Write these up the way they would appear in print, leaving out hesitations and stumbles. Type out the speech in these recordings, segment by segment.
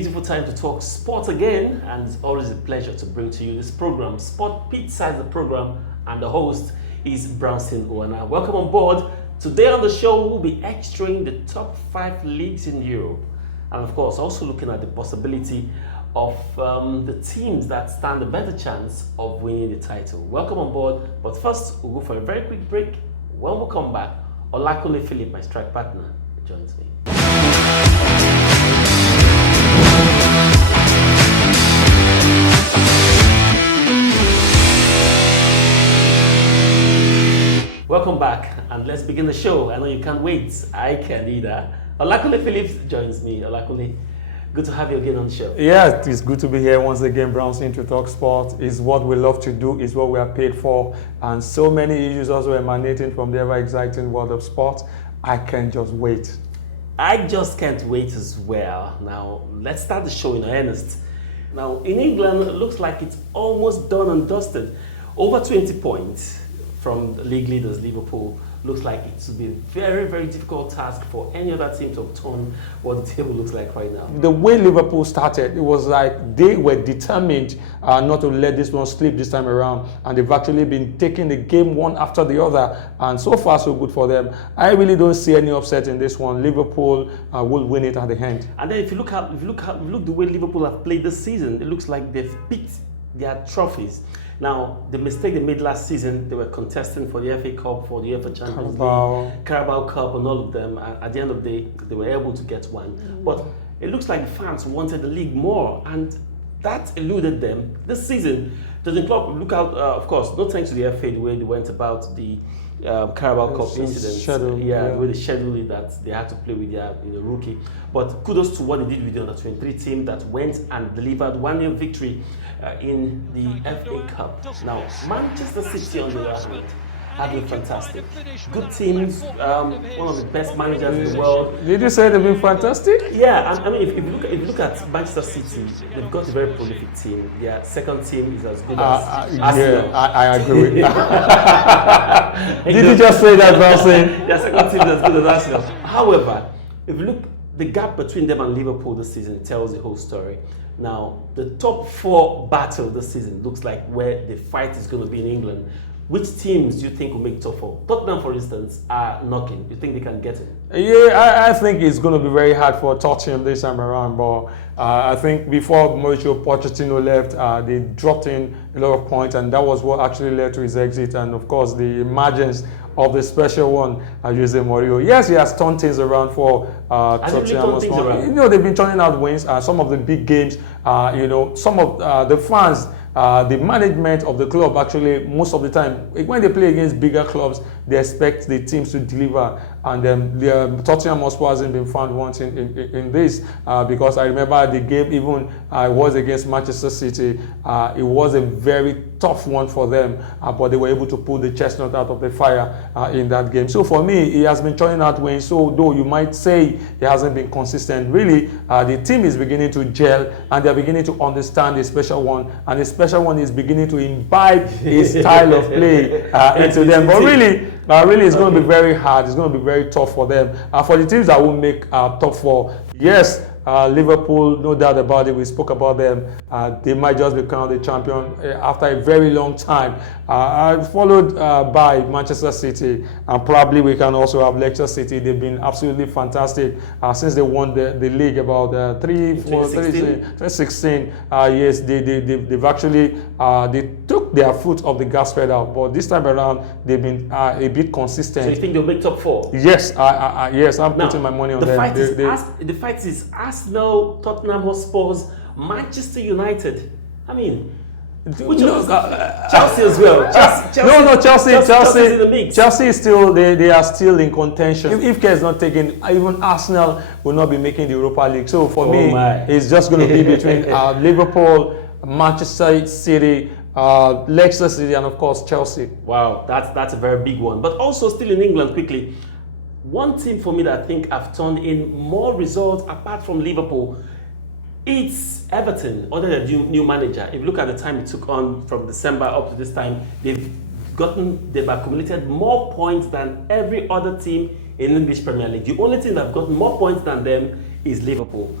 beautiful time to talk sport again, and it's always a pleasure to bring to you this program. Sport Pizza is the program, and the host is Brownson Unwana. Welcome on board. Today on the show, we'll be extracting the top 5 leagues in Europe, and of course, also looking at the possibility of the teams that stand a better chance of winning the title. Welcome on board, but first, we'll go for a very quick break. When we come back, Olakunle Philip, my strike partner, joins me. Welcome back, and let's begin the show. I know you can't wait. I can't either. Olakunle Phillips joins me. Olakunle, good to have you again on the show. Yeah, it's good to be here once again, Brownson, to talk sport. It's what we love to do, it's what we are paid for, and so many issues also emanating from the ever-exciting world of sport. I can't just wait. I just can't wait as well. Now, let's start the show in earnest. Now, in England, it looks like it's almost done and dusted. Over 20 points from the league leaders, Liverpool. Looks like it will be a very, very difficult task for any other team to obtain what the table looks like right now. The way Liverpool started, it was like they were determined not to let this one slip this time around, and they've actually been taking the game one after the other, and so far so good for them. I really don't see any upset in this one. Liverpool will win it at the end. And then if you look the way Liverpool have played this season, it looks like they've picked their trophies. Now, the mistake they made last season, they were contesting for the FA Cup, for the UEFA Champions League, Carabao Cup, and all of them. And at the end of the day, they were able to get one. But it looks like fans wanted the league more, and that eluded them. This season, does the club look out? Of course, no thanks to the FA, the way they went about the Carabao Cup incident. The way they scheduled it, that they had to play with their rookie. But kudos to what they did with the under-23 team that went and delivered 1-0 victory in the FA Cup. Now, Manchester City on the other hand have been fantastic. Good teams, one of the best managers in the world. Did you say they've been fantastic? Yeah, I mean, if you look at Manchester City, they've got a very prolific team. Their second team is as good as Arsenal. Yeah, I agree with that. Did you just say that, Brownson? Their second team is as good as Arsenal. However, if you look, the gap between them and Liverpool this season tells the whole story. Now, the top 4 battle this season looks like where the fight is going to be in England. Which teams do you think will make top 4? Tottenham, for instance, are knocking. You think they can get it? Yeah, I think it's going to be very hard for Tottenham this time around. But I think before Mauricio Pochettino left, they dropped in a lot of points, and that was what actually led to his exit. And of course, the emergence of the special one, Jose Mourinho. Yes, he has turned things around for Tottenham. They've been turning out wins. Some of the big games. Some of the fans. The management of the club actually, most of the time, when they play against bigger clubs, they expect the teams to deliver. And the Tottenham Hotspur hasn't been found once in this because I remember the game even was against Manchester City. It was a very tough one for them, but they were able to pull the chestnut out of the fire in that game. So for me, he has been turning out wins. So though you might say he hasn't been consistent, really, the team is beginning to gel, and they're beginning to understand the special one, and the special one is beginning to imbibe his style of play into them. But really, it's going to be very hard. It's going to be very tough for them. For the teams that will make top 4, yes, Liverpool, no doubt about it. We spoke about them. They might just become the champion after a very long time. Followed by Manchester City, and probably we can also have Leicester City. They've been absolutely fantastic since they won the league about 2016. Yes, they've actually they took their foot off the gas pedal, but this time around they've been a bit consistent. So you think they'll make top 4? Yes, yes, I'm putting my money on them. The fight is Arsenal, Tottenham Hotspurs, Manchester United. I mean, Chelsea as well. Chelsea is still they are still in contention. If care is not taken, even Arsenal will not be making the Europa League. So for me, it's just going to be between Liverpool, Manchester City, Leicester City, and of course Chelsea. Wow, that's a very big one. But also still in England, quickly, one team for me that I think have turned in more results apart from Liverpool, it's Everton, under the new manager. If you look at the time it took on from December up to this time, they've accumulated more points than every other team in the English Premier League. The only team that have gotten more points than them is Liverpool.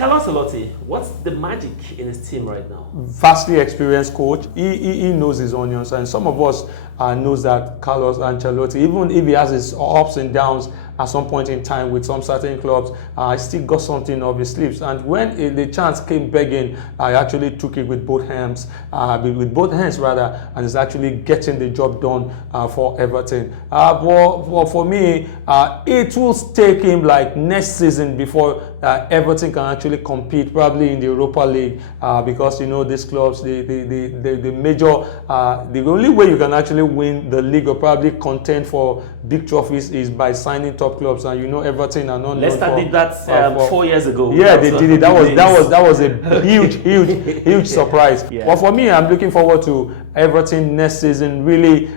Carlo Ancelotti, what's the magic in his team right now? Vastly experienced coach. He knows his onions, and some of us knows that Carlos Ancelotti, even if he has his ups and downs at some point in time with some certain clubs, he still got something up his sleeves. And when the chance came begging, I actually took it with both hands, and is actually getting the job done for Everton. For me, it will take him like next season before Everton can actually compete, probably in the Europa League, because you know these clubs, the major, the only way you can actually win the league or probably contend for big trophies is by signing top clubs, and you know Everton are not. Leicester did that 4 years ago. Yeah, they did it. That was a huge surprise. Yeah. But for me, I'm looking forward to Everton next season, really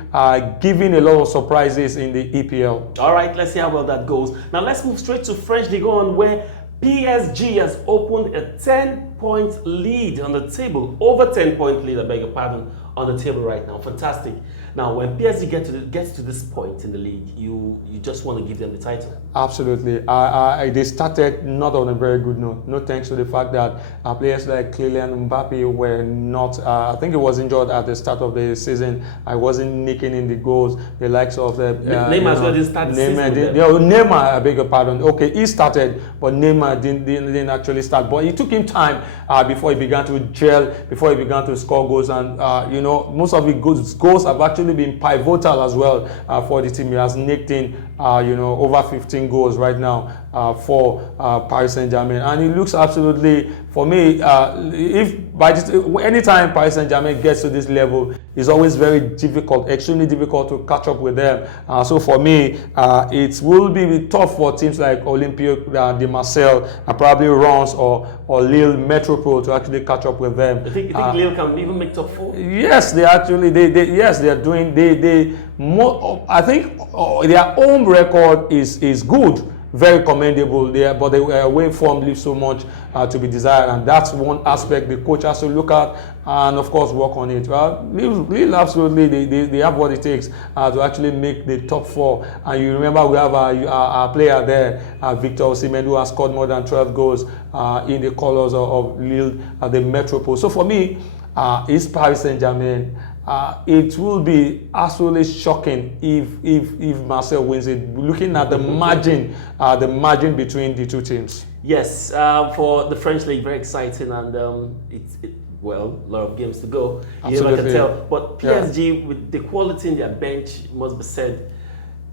giving a lot of surprises in the EPL. All right, let's see how well that goes. Now let's move straight to French Ligue 1, where PSG has opened a 10-point lead on the table, over 10-point lead, I beg your pardon, on the table right now. Fantastic. Now, when PSG gets to this point in the league, you just want to give them the title. Absolutely. They started not on a very good note. No thanks to the fact that players like Kylian Mbappe were not, I think he was injured at the start of the season. I wasn't nicking in the goals. The likes of Neymar as well didn't start the season. Neymar, I beg your pardon. Okay, he started, but Neymar didn't actually start. But it took him time before he began to gel, before he began to score goals. And, most of the goals have actually been pivotal as well for the team. He has nicked in, over 15 goals right now for Paris Saint-Germain, and it looks absolutely, for me, anytime Paris Saint-Germain gets to this level, it's always very difficult, extremely difficult to catch up with them. So for me, it will be tough for teams like Olympique de Marseille, and probably Reims or Lille Metropole to actually catch up with them. You think Lille can even make top 4? Yes, they actually they are doing I think their home record is good, very commendable there, but their away form leaves so much to be desired, and that's one aspect the coach has to look at and of course work on it. Well, Lille absolutely they have what it takes to actually make the top 4. And you remember we have a player there, Victor Osimhen, who has scored more than 12 goals in the colours of Lille, the Metropole. So for me, it's Paris Saint-Germain. It will be absolutely shocking if Marseille wins it. Looking at the margin between the two teams. Yes, for the French league, very exciting, and a lot of games to go. You never can tell. But PSG, with the quality in their bench, must be said,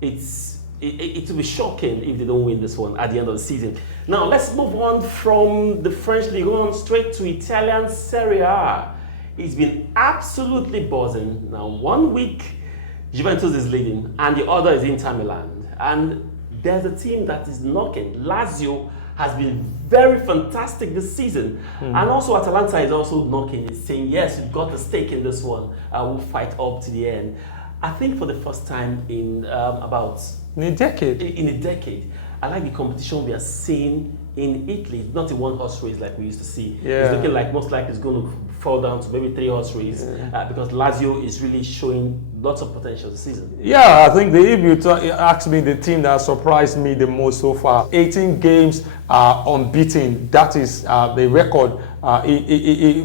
it will be shocking if they don't win this one at the end of the season. Now let's move on from the French league on straight to Italian Serie A. It's been absolutely buzzing. Now, 1 week, Juventus is leading, and the other is Inter Milan. And there's a team that is knocking. Lazio has been very fantastic this season. And also Atalanta is also knocking. It's saying, yes, you've got the stake in this one. We'll fight up to the end. I think for the first time in In a decade, I like the competition we are seeing in Italy. It's not a one-horse race like we used to see. Yeah. It's looking like most likely it's going to fall down to maybe 3-horse race because Lazio is really showing lots of potential this season. Yeah, I think if you ask me the team that surprised me the most so far, 18 games unbeaten. That is the record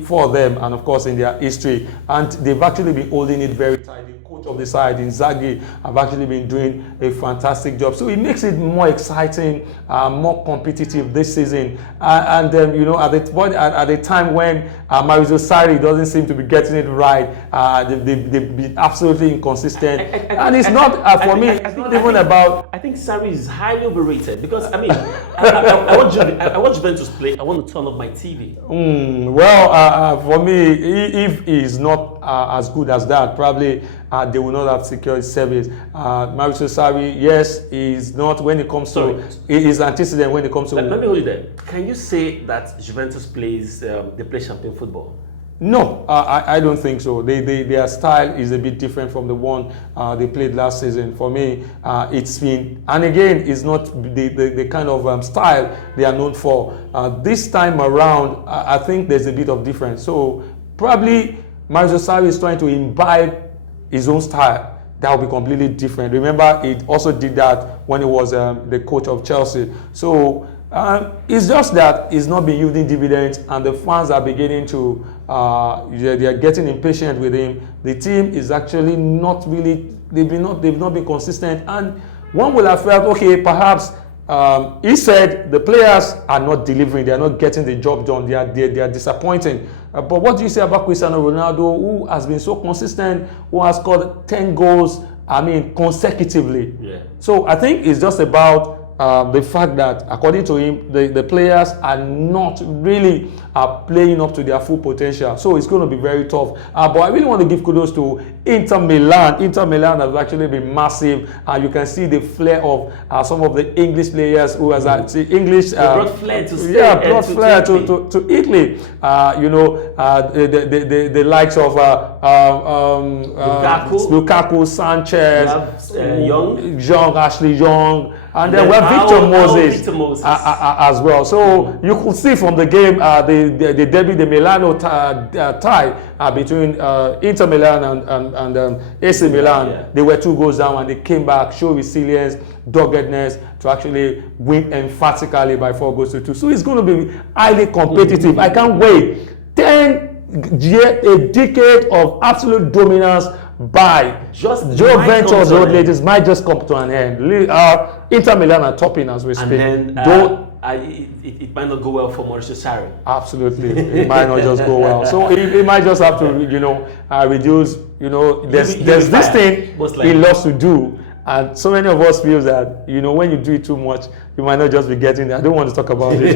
for them, and of course in their history. And they've actually been holding it very tight. Of the side, Inzaghi, have actually been doing a fantastic job. So it makes it more exciting, more competitive this season. And then, at the time when Maurizio Sarri doesn't seem to be getting it right, they've been absolutely inconsistent. And it's not, for me, it's not even about... I think Sarri is highly overrated because, I watch Juventus play. I want to turn off my TV. For me, if he's not as good as that, probably they will not have secured service. Maurizio Sarri, yes, is not when it comes to his antecedent when it comes to. Let me hold you there. Can you say that Juventus plays they play champion football? No, I don't think so. Their style is a bit different from the one they played last season. For me, it's been, and again, it's not the kind of style they are known for. This time around, I think there's a bit of difference. So probably Maurizio Sarri is trying to imbibe his own style. That will be completely different. Remember, he also did that when he was the coach of Chelsea. So It's just that it's not been yielding dividends, and the fans are beginning to they are getting impatient with him. The team is actually not really they've not been consistent, and one will have felt, okay, perhaps he said the players are not delivering, they are not getting the job done, they are disappointing. But what do you say about Cristiano Ronaldo, who has been so consistent, who has scored 10 goals, I mean, consecutively? Yeah. So I think it's just about the fact that, according to him, the players are not really playing up to their full potential. So it's going to be very tough. But I really want to give kudos to Inter Milan. Inter Milan has actually been massive. You can see the flair of some of the English players who has English. Brought flair to Spain. Yeah, brought flair to Italy. You know, the likes of Lukaku, Sanchez, Young, Ashley Young. And then we have Victor Moses as well. So you could see from the game, the derby, the Milano tie between Inter Milan and AC Milan. Yeah. They were 2 goals down and they came back, show resilience, doggedness to actually win emphatically by 4 goals to 2. So it's going to be highly competitive. I can't wait. A decade of absolute dominance by Juventus. Road ladies might just come to an end. Inter Milan are topping as we speak. And then it might not go well for Mauricio Sarri. Absolutely, it might not just go well. So he might just have to, reduce. There's this thing he loves to do, and so many of us feel that when you do it too much, you might not just be getting there. I don't want to talk about it.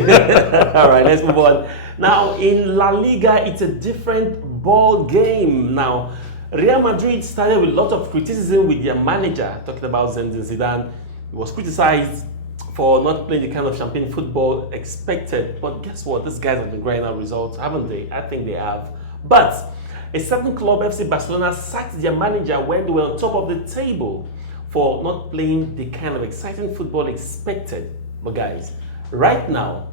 All right, let's move on. Now in La Liga, it's a different ball game now. Real Madrid started with a lot of criticism with their manager, talking about Zinedine Zidane. He was criticized for not playing the kind of champagne football expected. But guess what? These guys have been grinding out results, haven't they? I think they have. But a certain club, FC Barcelona, sacked their manager when they were on top of the table for not playing the kind of exciting football expected. But guys, right now,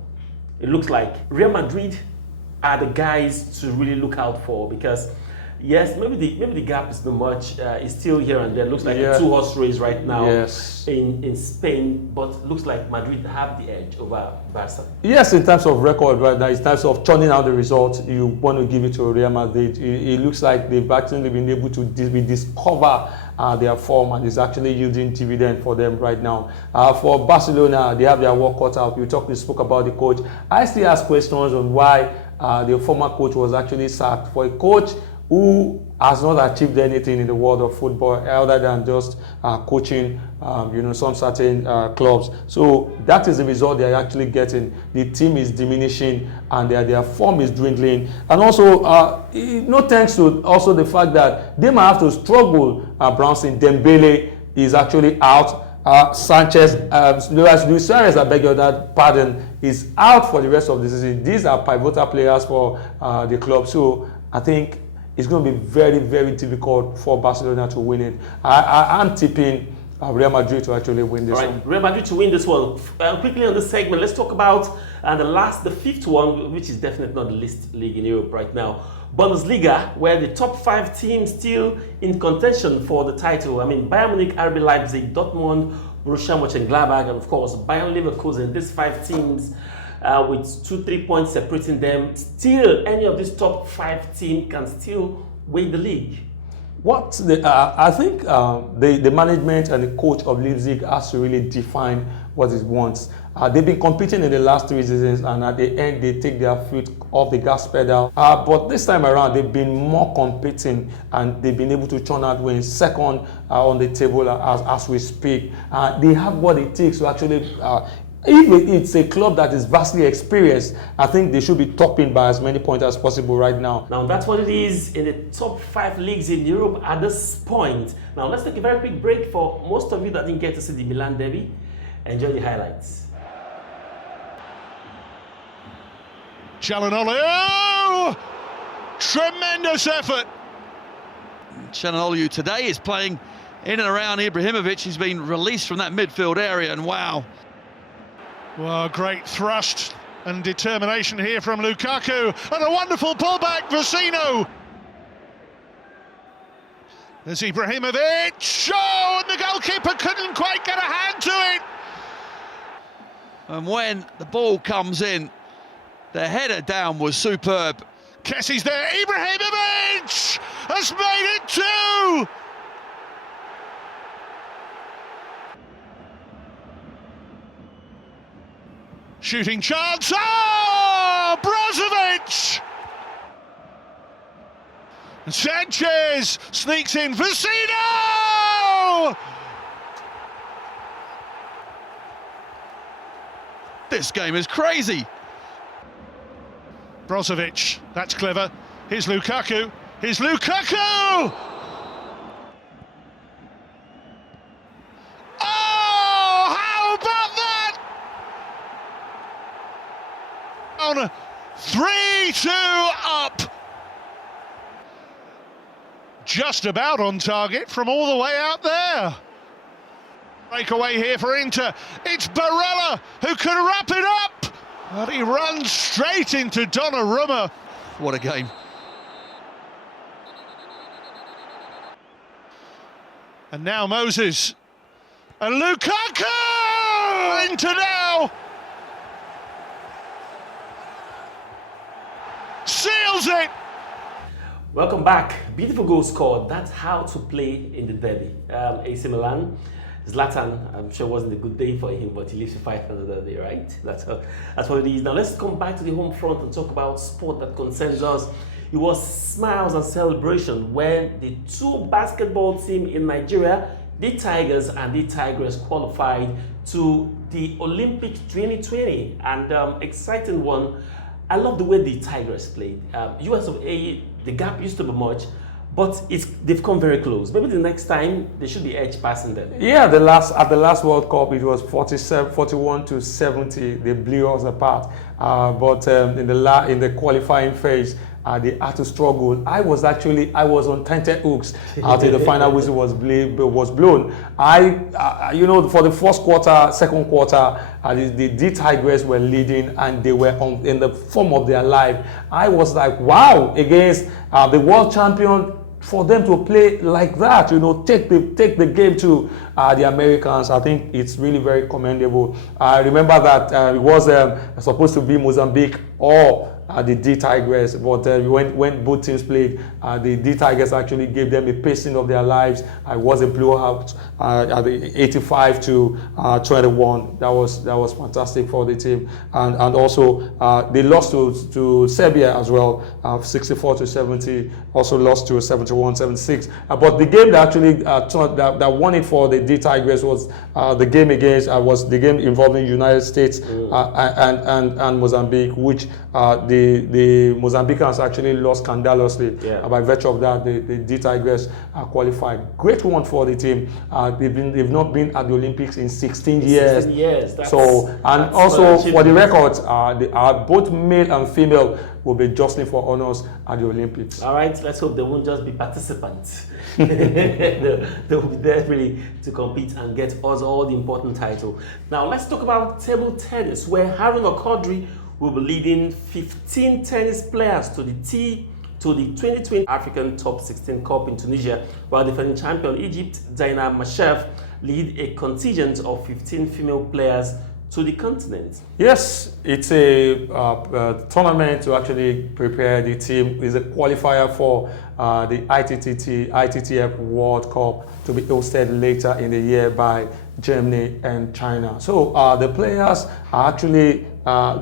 it looks like Real Madrid are the guys to really look out for, because yes, maybe the gap is not much. It's still here and there. Looks like a 2-horse race right now in Spain, but looks like Madrid have the edge over Barca. Yes, in terms of record, right now, in terms of turning out the results, you want to give it to Real Madrid. It looks like they've actually been able to rediscover their form, and it's actually yielding dividend for them right now. For Barcelona, they have their work cut out. You spoke about the coach. I still ask questions on why the former coach was actually sacked. For a coach who has not achieved anything in the world of football other than just coaching, some certain clubs. So that is the result they are actually getting. The team is diminishing and their form is dwindling. And also, no thanks to also the fact that they might have to struggle. Brownson, Dembele is actually out. Sanchez, Luis Suarez, I beg your pardon, is out for the rest of the season. These are pivotal players for the club. So I think it's going to be very, very difficult for Barcelona to win it. I'm tipping Real Madrid to actually win this one. Real Madrid to win this one. Quickly on this segment, let's talk about the fifth one, which is definitely not the least league in Europe right now. Bundesliga, where the top 5 teams still in contention for the title. I mean, Bayern Munich, RB Leipzig, Dortmund, Borussia Mönchengladbach, and of course, Bayern Leverkusen. These 5 teams with 2-3 points separating them. Still, any of these top 5 teams can still win the league. I think the management and the coach of Leipzig has to really define what it wants. They've been competing in the last 3 seasons, and at the end they take their foot off the gas pedal. But this time around they've been more competing, and they've been able to churn out wins, second on the table as we speak. They have what it takes to actually. If it's a club that is vastly experienced, I think they should be topping by as many points as possible right now. Now that's what it is in the top 5 leagues in Europe at this point. Now let's take a very quick break. For most of you that didn't get to see the Milan derby, enjoy the highlights. Çalhanoğlu, oh! Tremendous effort. Çalhanoğlu today is playing in and around Ibrahimovic. He's been released from that midfield area, and wow. Well, great thrust and determination here from Lukaku, and a wonderful pullback, Vecino. There's Ibrahimovic, oh, and the goalkeeper couldn't quite get a hand to it. And when the ball comes in, the header down was superb. Kessie's there, Ibrahimovic has made it 2! Shooting chance, oh! Brozovic! Sanchez sneaks in, Vecino! This game is crazy. Brozovic, that's clever. Here's Lukaku. Here's Lukaku! Oh, how about that? On 3-2 up. Just about on target from all the way out there. Breakaway here for Inter. It's Barella who can wrap it up. But he runs straight into Donnarumma. What a game. And now Moses. And Lukaku! Inter now. Seals it. Welcome back. Beautiful goal scored. That's how to play in the derby. AC Milan. Zlatan, I'm sure wasn't a good day for him, but he lives to fight another day, right? That's what it is. Now let's come back to the home front and talk about sport that concerns us. It was smiles and celebration when the two basketball teams in Nigeria, the Tigers and the Tigress, qualified to the Olympics 2020. And exciting one. I love the way the Tigers played. US of A, the gap used to be much, but they've come very close. Maybe the next time they should be edge passing them. Yeah, at the last World Cup it was 41-70. They blew us apart. But in the qualifying phase, they had to struggle. I was on tented hooks until the final whistle was blown. For the first quarter, second quarter, the Tigers were leading and they were in the form of their life. I was like, wow, against the world champion. For them to play like that, take the game to the Americans, I think it's really very commendable. I remember that it was supposed to be Mozambique or the D Tigers, but when both teams played, the D Tigers actually gave them a pacing of their lives. It was a blowout at the 85-21. That was fantastic for the team, and also they lost to Serbia as well, 64-70. Also lost to 71-76. But the game that actually that won it for the D Tigers was the game involving United States and Mozambique, which the Mozambicans actually lost scandalously. By virtue of that, the D Tigers qualified. Great one for the team. They've not been at the Olympics in 16 years. 16 years. Also for the records, both male and female will be jostling for honors at the Olympics. All right, let's hope they won't just be participants. They will be there really to compete and get us all the important title. Now let's talk about table tennis, where Haruna Quadri will be leading 15 tennis players to the 2020 African Top 16 Cup in Tunisia, while defending champion Egypt, Dina Mashev, lead a contingent of 15 female players to the continent. Yes, it's a tournament to actually prepare the team. It's a qualifier for the ITTF World Cup to be hosted later in the year by Germany and China. So the players are actually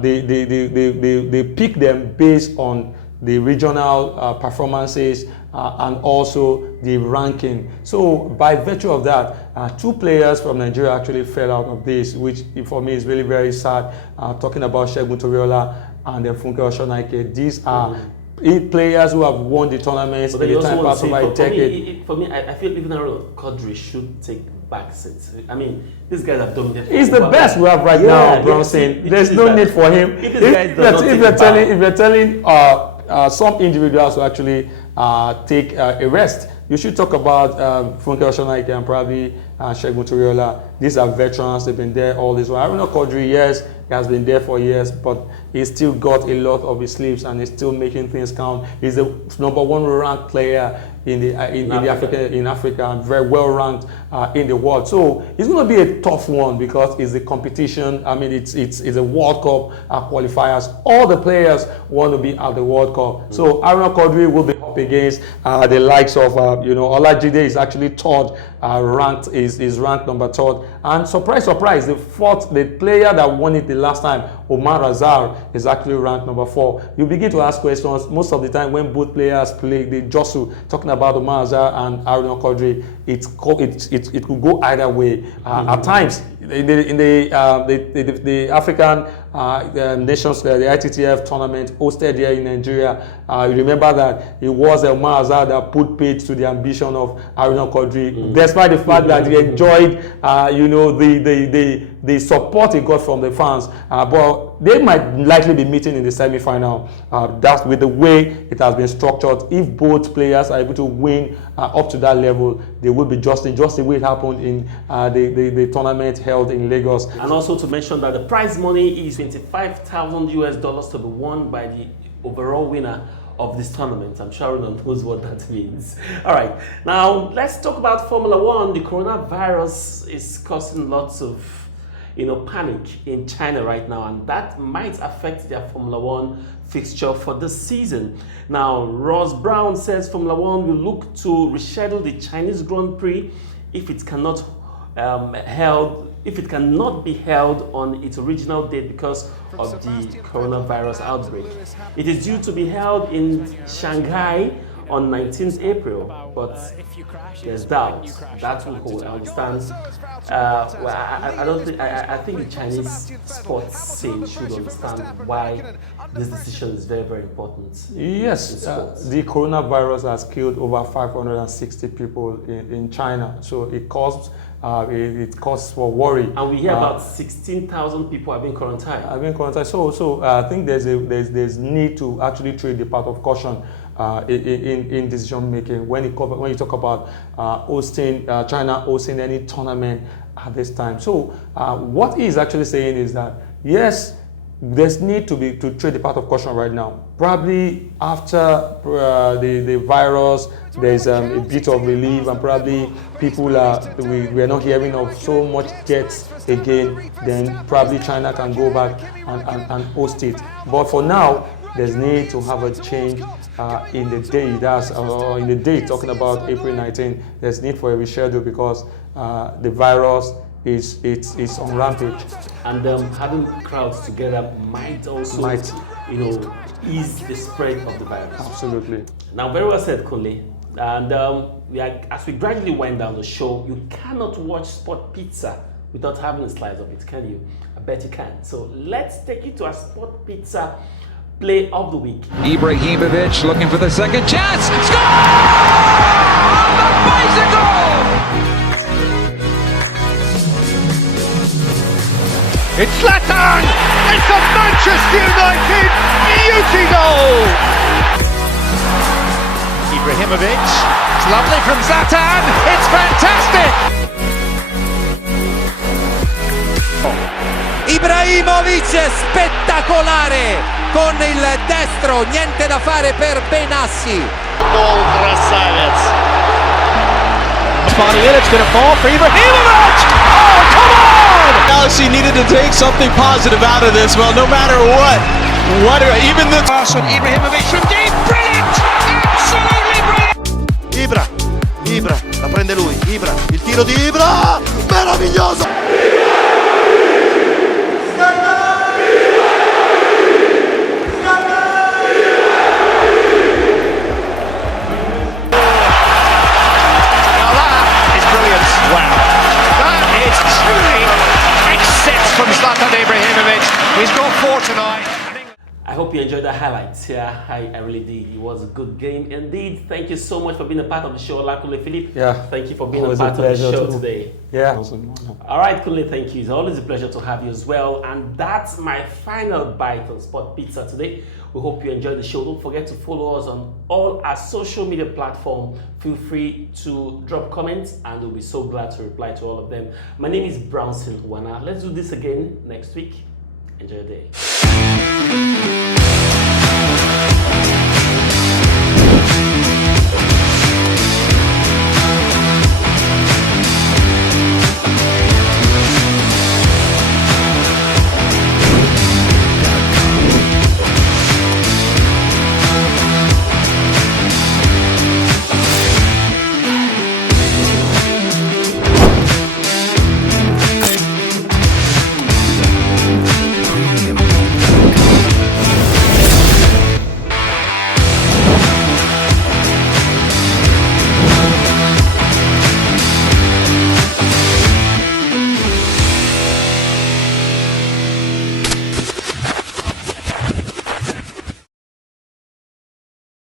they pick them based on the regional performances and also the ranking. So by virtue of that, two players from Nigeria actually fell out of this, which for me is really very sad. Talking about Segun Toriola and Funke Oshonaike. These are 8 players who have won the tournaments in the time past over a decade. For me, I feel even Haruna Quadri should take back seats. I mean, these guys have dominated. He's the best we have right now, Brownson. There's no need for him. If you're telling some individuals to actually take a rest, you should talk about Funke Oshonaike and probably Segun Toriola. These are veterans. They've been there all this while. Haruna Quadri, yes, he has been there for years, but he's still got a lot of his sleeves and he's still making things count. He's the #1 ranked player in Africa, and very well ranked in the world. So it's going to be a tough one because it's a competition. I mean, it's a World Cup qualifiers. All the players want to be at the World Cup. So Haruna Quadri will be up against the likes of Olajide is actually third ranked, is ranked number 3rd, and surprise, the player that won it the last time, Omar Azar, is actually ranked number 4. You begin to ask questions. Most of the time when both players play, they jostle. Talking about Omar Azar and Haruna Quadri, it could go either way. At times, in the African nations, the ITTF tournament hosted here in Nigeria, you remember that it was Omar Azar that put paid to the ambition of Haruna Quadri, despite the fact that he enjoyed, the support he got from the fans. But they might likely be meeting in the semi-final. That's with the way it has been structured. If both players are able to win up to that level, they will be just the way it happened in the tournament held in Lagos. And also to mention that the prize money is $25,000 to be won by the overall winner of this tournament. I'm sure everyone knows what that means. All right, now let's talk about Formula One. The coronavirus is causing lots of panic in China right now, and that might affect their Formula One fixture for this season. Now, Ross Brown says Formula One will look to reschedule the Chinese Grand Prix if it cannot be held on its original date because of the coronavirus outbreak. It is due to be held in Shanghai on 19th April, but there's doubt that will hold. I understand. I think the Chinese sports scene should understand why this decision is very, very important. Yes, the coronavirus has killed over 560 people in China, so it caused for worry. And we hear about 16,000 people have been quarantined. So I think there's need to actually treat the part of caution in decision making when you talk about China hosting any tournament at this time. So what he is actually saying is that yes, there's need to trade the part of caution right now. Probably after the virus, there's a bit of relief, and probably people we're not hearing of so much deaths again. Then probably China can go back and host it. But for now, there's need to have a change in the day. In the date, talking about April 19. There's need for a reschedule because the virus is on rampage. And having crowds together might also ease the spread of the virus. Absolutely. Now, very well said, Kunle. And as we gradually wind down the show, you cannot watch Sport Pizza without having a slice of it, can you? I bet you can. So let's take you to our Sport Pizza Play of the Week. Ibrahimovic looking for the second chance. Score! On the bicycle! It's Zlatan! It's a Manchester United beauty goal! Ibrahimovic, it's lovely from Zlatan, it's fantastic! Ibrahimovic spettacolare con il destro, niente da fare per Benassi. Gol красавец. Spotty it's going to fall for Ibrahimovic! Oh, come on! Galaxy needed to take something positive out of this. Well, no matter what even the Pass on Ibrahimovic from deep, brilliant! Absolutely brilliant! Ibra, la prende lui, Ibra, il tiro di Ibra, meraviglioso! From Zlatan Ibrahimovic, he's got 4 tonight. I hope you enjoyed the highlights. Yeah, I really did. It was a good game indeed. Thank you so much for being a part of the show, Olakunle Philip. Yeah. Thank you for being a part of the show today. Yeah. All right, Kunle, thank you. It's always a pleasure to have you as well. And that's my final bite on Sport Pizza today. We hope you enjoyed the show. Don't forget to follow us on all our social media platforms. Feel free to drop comments and we'll be so glad to reply to all of them. My name is Brownson, Unwana. Let's do this again next week. Enjoy your day.